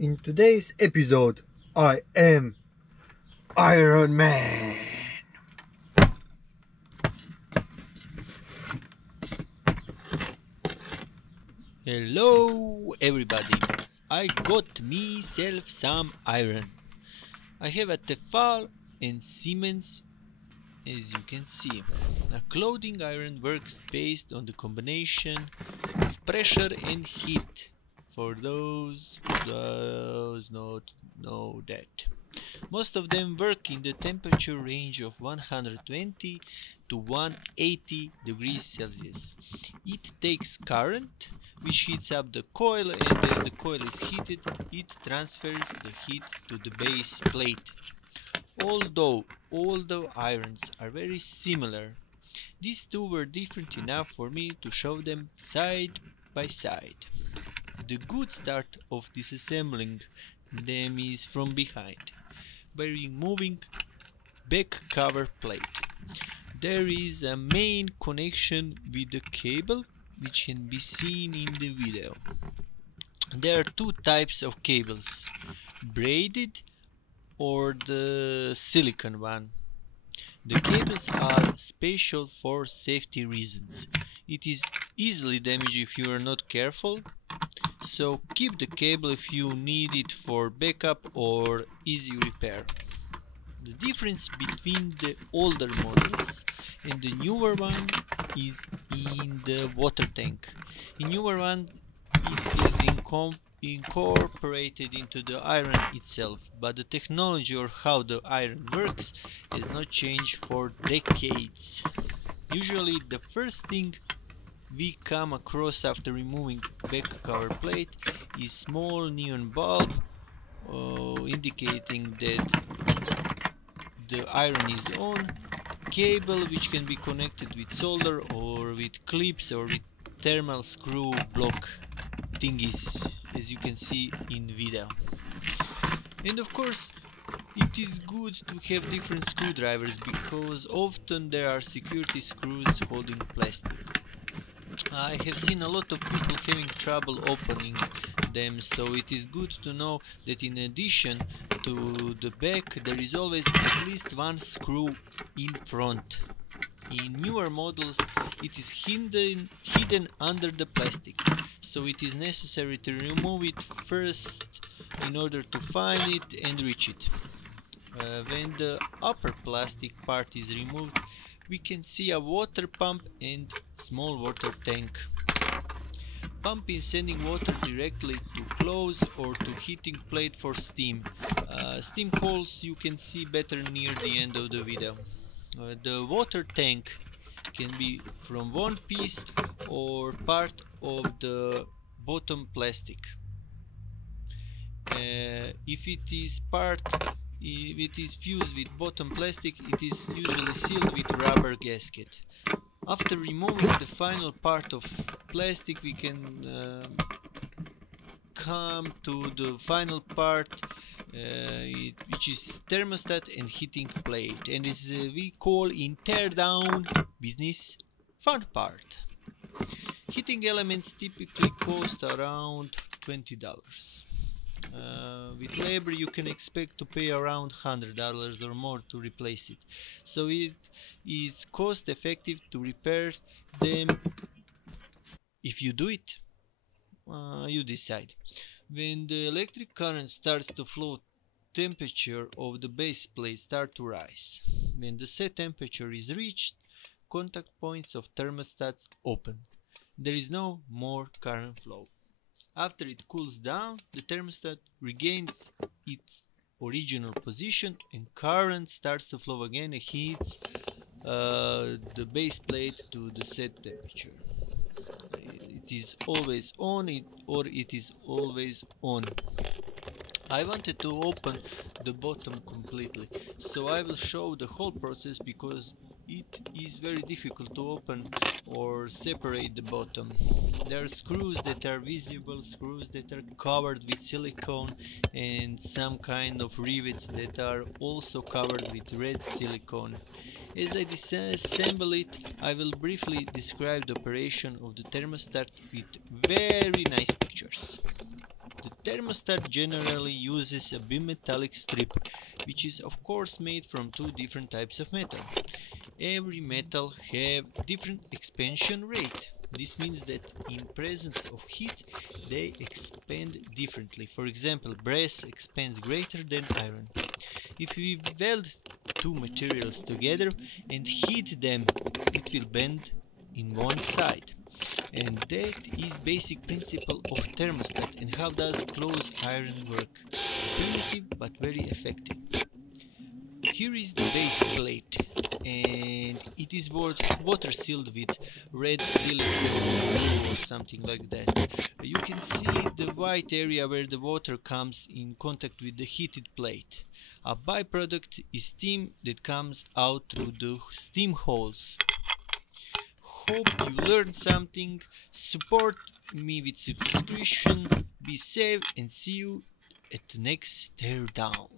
In today's episode, I am Iron Man. Hello everybody, I got myself some iron. I have a Tefal and Siemens, as you can see. A clothing iron works based on the combination of pressure and heat, for those who does not know that. Most of them work in the temperature range of 120 to 180 degrees Celsius. It takes current, which heats up the coil, and as the coil is heated, it transfers the heat to the base plate. Although all the irons are very similar, these two were different enough for me to show them side by side. The good start of disassembling them is from behind, by removing back cover plate. There is a main connection with the cable, which can be seen in the video. There are two types of cables, braided or the silicone one. The cables are special for safety reasons. It is easily damaged if you are not careful, so keep the cable if you need it for backup or easy repair. The difference between the older models and the newer ones is in the water tank. In newer ones it is incorporated into the iron itself, but the technology or how the iron works has not changed for decades. Usually the first thing we come across after removing back cover plate is small neon bulb indicating that the iron is on, cable which can be connected with solder or with clips or with thermal screw block thingies, as you can see in video. And of course it is good to have different screwdrivers because often there are security screws holding plastic. I have seen a lot of people having trouble opening them, so it is good to know that in addition to the back there is always at least one screw in front. In newer models it is hidden under the plastic, so it is necessary to remove it first in order to find it and reach it. When the upper plastic part is removed, we can see a water pump and small water tank. Pump is sending water directly to close or to heating plate for steam. Steam holes you can see better near the end of the video. The water tank can be from one piece or part of the bottom plastic. If it is fused with bottom plastic, it is usually sealed with rubber gasket. After removing the final part of plastic, we can come to the final part, which is thermostat and heating plate, and as we call in teardown business, fun part. Heating elements typically cost around $20. With labor you can expect to pay around $100 or more to replace it, so it is cost effective to repair them. If you do it, you decide. When the electric current starts to flow, temperature of the base plate starts to rise. When the set temperature is reached, contact points of thermostats open. There is no more current flow. After it cools down, the thermostat regains its original position and current starts to flow again and heats the base plate to the set temperature. It is always on or it is always on. I wanted to open the bottom completely, so I will show the whole process because it is very difficult to open or separate the bottom. There are screws that are visible, screws that are covered with silicone, and some kind of rivets that are also covered with red silicone. As I disassemble it, I will briefly describe the operation of the thermostat with very nice pictures. The thermostat generally uses a bimetallic strip, which is of course made from two different types of metal. Every metal have different expansion rate. This means that in presence of heat they expand differently. For example, brass expands greater than iron. If we weld two materials together and heat them, it will bend in one side. And that is basic principle of thermostat. And how does closed iron work? Primitive but very effective. Here is the base plate, and it is water sealed with red silicone or something like that. You can see the white area where the water comes in contact with the heated plate. A byproduct is steam that comes out through the steam holes. Hope you learned something. Support me with subscription. Be safe and see you at the next Teardown.